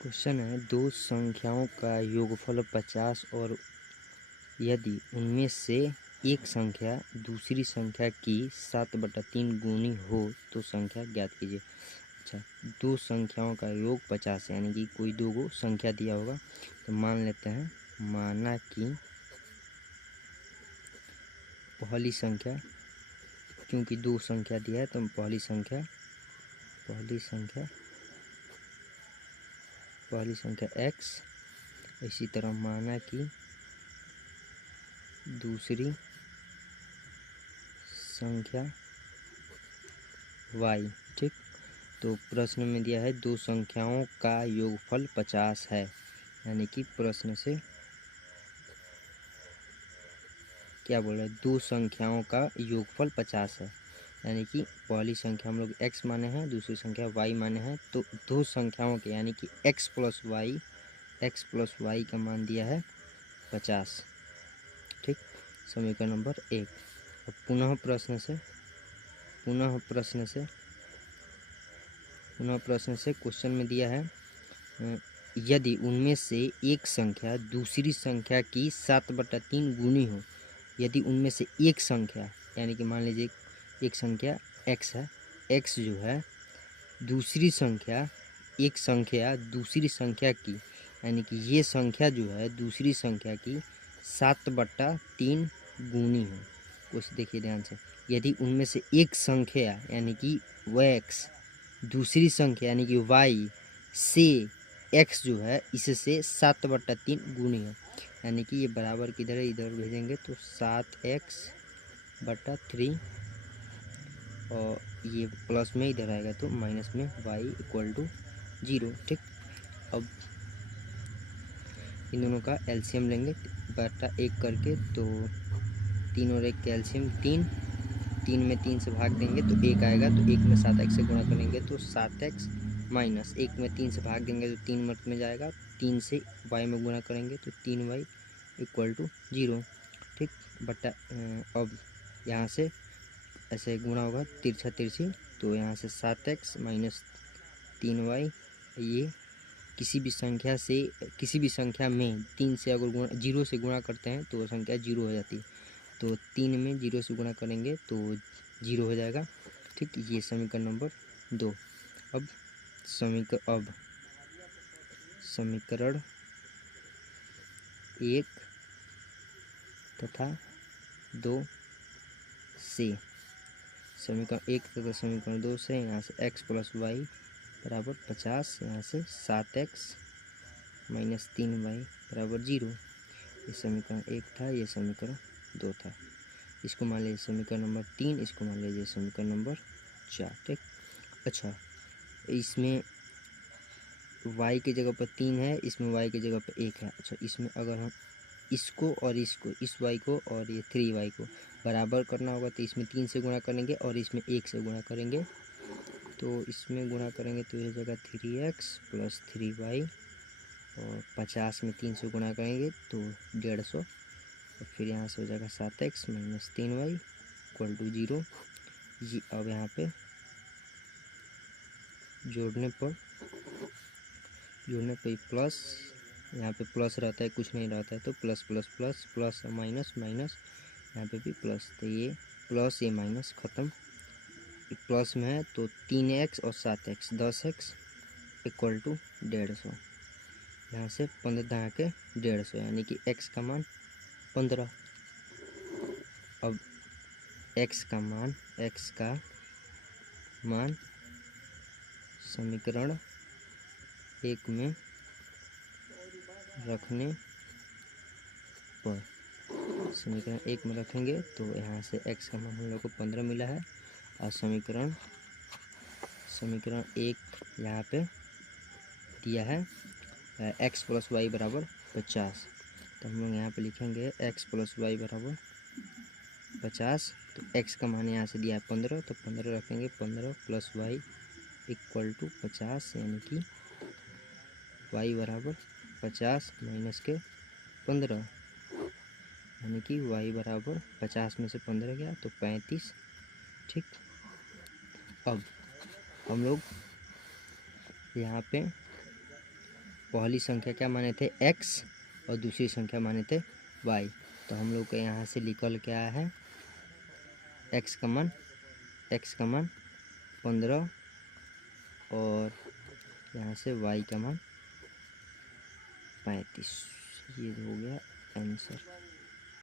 Question है, दो संख्याओं का योगफल 50 और यदि उनमें से एक संख्या दूसरी संख्या की 7/3 गुनी हो तो संख्या ज्ञात कीजिए। अच्छा, दो संख्याओं का योग 50 है, यानी कि कोई दो गो संख्या दिया होगा। तो मान लेते हैं, माना कि पहली संख्या, क्योंकि दो संख्या दिया है तो पहली संख्या x, इसी तरह माना कि दूसरी संख्या y। ठीक, तो प्रश्न में दिया है दो संख्याओं का योगफल 50 है, यानी कि प्रश्न से क्या बोल रहा है, दो संख्याओं का योगफल 50 है, यानी कि पहली संख्या हम लोग x माने हैं, दूसरी संख्या y माने हैं। तो दो संख्याओं के यानी कि x प्लस वाई का मान दिया है 50। ठीक, समीकरण नंबर 1। अब पुनः प्रश्न से क्वेश्चन में दिया है, यदि उनमें से एक संख्या दूसरी संख्या की 7/3 गुनी हो। यदि उनमें से एक संख्या, यानी कि मान लीजिए एक संख्या x है, x जो है दूसरी संख्या, एक संख्या दूसरी संख्या की, यानी कि ये संख्या जो है दूसरी संख्या की 7/3 गुनी हो। कुछ देखिए ध्यान से, यदि उनमें से एक संख्या यानी कि x दूसरी संख्या यानी कि y से x जो है इससे 7/3 गुनी है, यानी कि ये बराबर किधर है, इधर भेजेंगे तो 7x/3 और ये प्लस में इधर आएगा तो माइनस में y = 0। ठीक, अब इन दोनों का एलसीएम लेंगे बटा 1 करके, तो 3 और 1 का एलसीएम 3 में 3 से भाग देंगे तो 1 आएगा, तो 1 में 7x से गुणा करेंगे तो 7x माइनस 1 में 3 से भाग देंगे तो 3 मत में जाएगा, 3 से y में गुणा करेंगे तो 3y = 0। ठीक, बटा अब यहाँ से ऐसे गुणा होगा तिरछा तिरछी, तो यहाँ से 7x माइनस 3y, ये किसी भी संख्या में 3 से अगर 0 से गुणा करते हैं तो संख्या 0 हो जाती है, तो 3 में 0 से गुणा करेंगे तो 0 हो जाएगा। ठीक, ये समीकरण नंबर 2। अब समीकरण 1 तथा 2 से, समीकरण 1 तथा समीकरण 2 से यहाँ से x प्लस वाई बराबर 50, यहाँ से 7x माइनस 3y बराबर 0। ये समीकरण 1 था, ये समीकरण 2 था। इसको मान लीजिए समीकरण नंबर 3, इसको मान लीजिए समीकरण नंबर 4। ठीक, अच्छा, इसमें y की जगह पर 3 है, इसमें y की जगह पर 1 है। अच्छा, इसमें अगर हम इसको और इसको, इस y को और ये 3y को बराबर करना होगा तो इसमें 3 से गुणा करेंगे और इसमें 1 से गुणा करेंगे, तो इसमें गुणा करेंगे तो ये जगह 3x प्लस 3y, और 50 में 3 से गुणा करेंगे तो 150, और फिर यहाँ से हो जाएगा 7x माइनस 3y = 0। ये अब यहाँ पे जोड़ने पर प्लस, यहाँ पे प्लस रहता है, कुछ नहीं रहता है तो plus plus plus plus minus minus, यहाँ पे भी प्लस, तो ये प्लस ये माइनस ख़त्म, प्लस में है तो 3x और 7x 10x = 150। यहाँ से 15 के 150, यानी कि x का मान 15। अब x का मान समीकरण 1 में रखने पर, समीकरण 1 में रखेंगे तो यहाँ से x का मान हम लोग को 15 मिला है, और समीकरण 1 यहाँ पे दिया है x प्लस वाई बराबर 50, तो हम लोग यहाँ पे लिखेंगे x प्लस वाई बराबर 50। तो x का मान यहाँ से दिया है 15, तो 15 रखेंगे, 15 प्लस वाई = 50, यानी कि y बराबर 50 माइनस के 15, यानी कि y बराबर 50 में से 15 गया तो 35। ठीक, अब हम लोग यहाँ पे पहली संख्या क्या माने थे x और दूसरी संख्या माने थे y। तो हम लोग को यहाँ से निकल क्या है x का मान 15 और यहाँ से y का मान 35। ये हो गया आंसर।